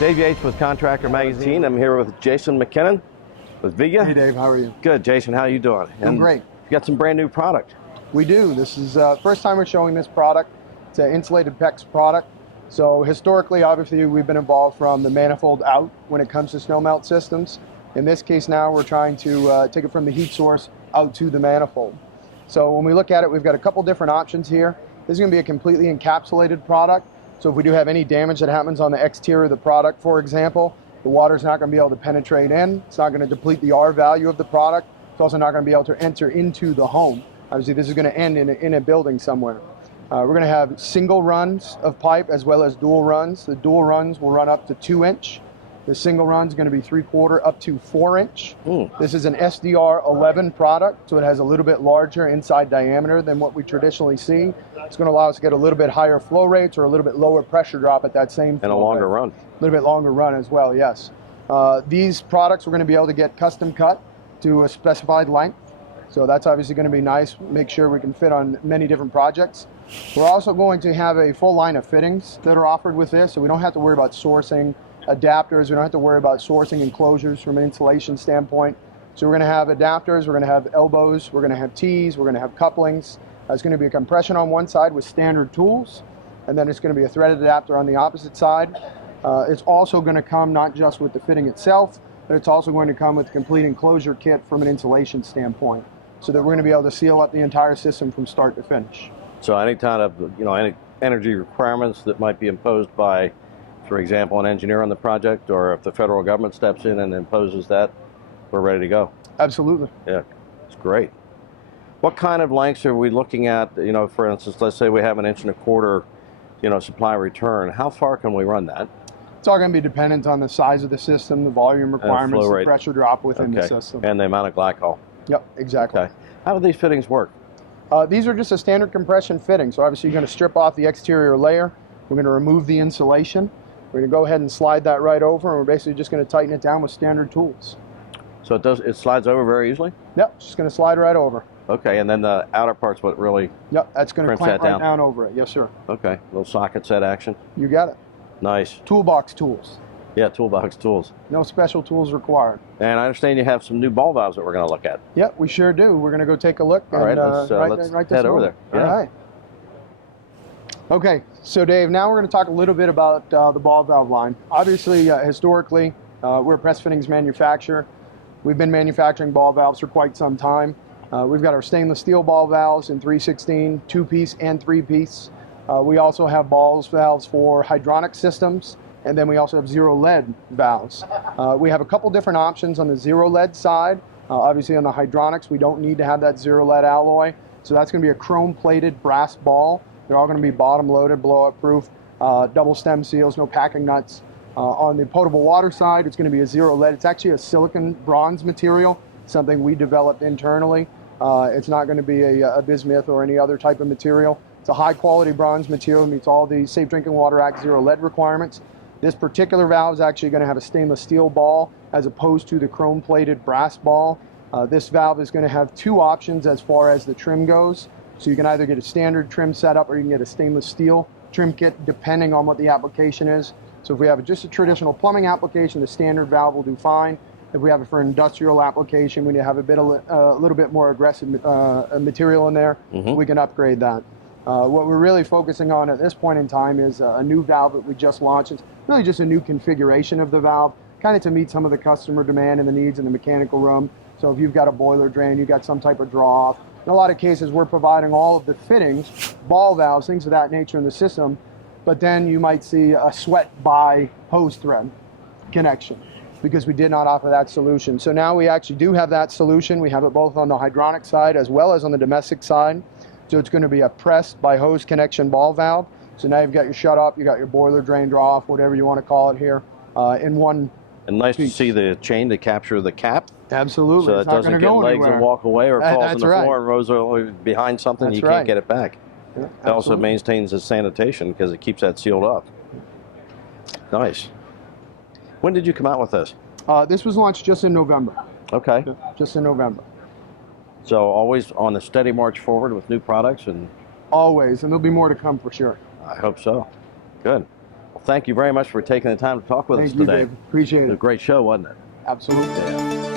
Dave Yates with Contractor Magazine. I'm here with Jason McKinnon with Viega. Hey Dave, how are you? Good, Jason. How are you doing? I'm great. You got some brand new product. We do. This is first time we're showing this product. It's an insulated PEX product. So historically, obviously, we've been involved from the manifold out when it comes to snowmelt systems. In this case now, we're trying to take it from the heat source out to the manifold. So when we look at it, we've got a couple different options here. This is going to be a completely encapsulated product. So if we do have any damage that happens on the exterior of the product, for example, the water's not going to be able to penetrate in. It's not going to deplete the R value of the product. It's also not going to be able to enter into the home. Obviously, this is going to end in a building somewhere. We're going to have single runs of pipe as well as dual runs. The dual runs will run up to 2-inch. The single run is going to be 3/4 up to 4-inch. This is an SDR 11 product, so it has a little bit larger inside diameter than what we traditionally see. It's going to allow us to get a little bit higher flow rates or a little bit lower pressure drop at that same And a longer run. A little bit longer run as well, yes. These products we're going to be able to get custom cut to a specified length. So that's obviously going to be nice. Make sure we can fit on many different projects. We're also going to have a full line of fittings that are offered with this, so we don't have to worry about sourcing adapters. We don't have to worry about sourcing enclosures from an insulation standpoint. So we're going to have adapters, we're going to have elbows, we're going to have T's, we're going to have couplings. It's going to be a compression on one side with standard tools, and then it's going to be a threaded adapter on the opposite side. It's also going to come not just with the fitting itself, but it's also going to come with a complete enclosure kit from an insulation standpoint, so that we're going to be able to seal up the entire system from start to finish. So any kind of, any energy requirements that might be imposed by, for example, an engineer on the project, or if the federal government steps in and imposes that, we're ready to go. Absolutely. Yeah, it's great. What kind of lengths are we looking at? For instance, let's say we have 1.25 inch, supply return. How far can we run that? It's all going to be dependent on the size of the system, the volume requirements, the pressure drop within the system. And the amount of glycol. Yep, exactly. Okay. How do these fittings work? These are just a standard compression fitting. So obviously you're going to strip off the exterior layer. We're going to remove the insulation. We're going to go ahead and slide that right over, and we're basically just going to tighten it down with standard tools. So it slides over very easily? Yep, it's just going to slide right over. Okay, and then the outer part's what really Yep, that's going to clamp right down over it. Yes, sir. Okay, little socket set action. You got it. Nice. Toolbox tools. Yeah, toolbox tools. No special tools required. And I understand you have some new ball valves that we're going to look at. Yep, we sure do. We're going to go take a look. All right, let's head over there. Yeah. All right. Okay, so Dave, now we're going to talk a little bit about the ball valve line. Obviously, historically, we're a press fittings manufacturer. We've been manufacturing ball valves for quite some time. We've got our stainless steel ball valves in 3/16, 2-piece and 3-piece. We also have valves for hydronic systems, and then we also have zero lead valves. We have a couple different options on the zero lead side. Obviously on the hydronics, we don't need to have that zero lead alloy. So that's going to be a chrome plated brass ball. They're all going to be bottom loaded, blow up proof, double stem seals, no packing nuts. On the potable water side, it's going to be a zero lead. It's actually a silicon bronze material, something we developed internally. It's not going to be a bismuth or any other type of material. It's a high quality bronze material, meets all the Safe Drinking Water Act zero lead requirements. This particular valve is actually going to have a stainless steel ball as opposed to the chrome plated brass ball. This valve is going to have two options as far as the trim goes. So you can either get a standard trim setup or you can get a stainless steel trim kit depending on what the application is. So if we have just a traditional plumbing application, the standard valve will do fine. If we have it for an industrial application, we need to have a little bit more aggressive material in there, we can upgrade that. What we're really focusing on at this point in time is a new valve that we just launched. It's really just a new configuration of the valve, kind of to meet some of the customer demand and the needs in the mechanical room. So if you've got a boiler drain, you've got some type of draw off. In a lot of cases, we're providing all of the fittings, ball valves, things of that nature in the system, but then you might see a sweat by hose thread connection because we did not offer that solution. So now we actually do have that solution. We have it both on the hydronic side as well as on the domestic side. So it's going to be a press by hose connection ball valve. So now you've got your shut off, you got your boiler drain draw off, whatever you want to call it here, in one. And nice to see the chain to capture the cap. Absolutely. So it doesn't get legs and walk away or falls on the floor and rolls behind something, you can't get it back. Yeah, it also maintains its sanitation because it keeps that sealed up. Nice. When did you come out with this? This was launched just in November. Okay. Just in November. So always on a steady march forward with new products? And always, and there'll be more to come for sure. I hope so. Good. Well, Thank you very much for taking the time to talk with us Thank you, today. Dave. Appreciate It was a it. great show, wasn't it? Absolutely. Yeah.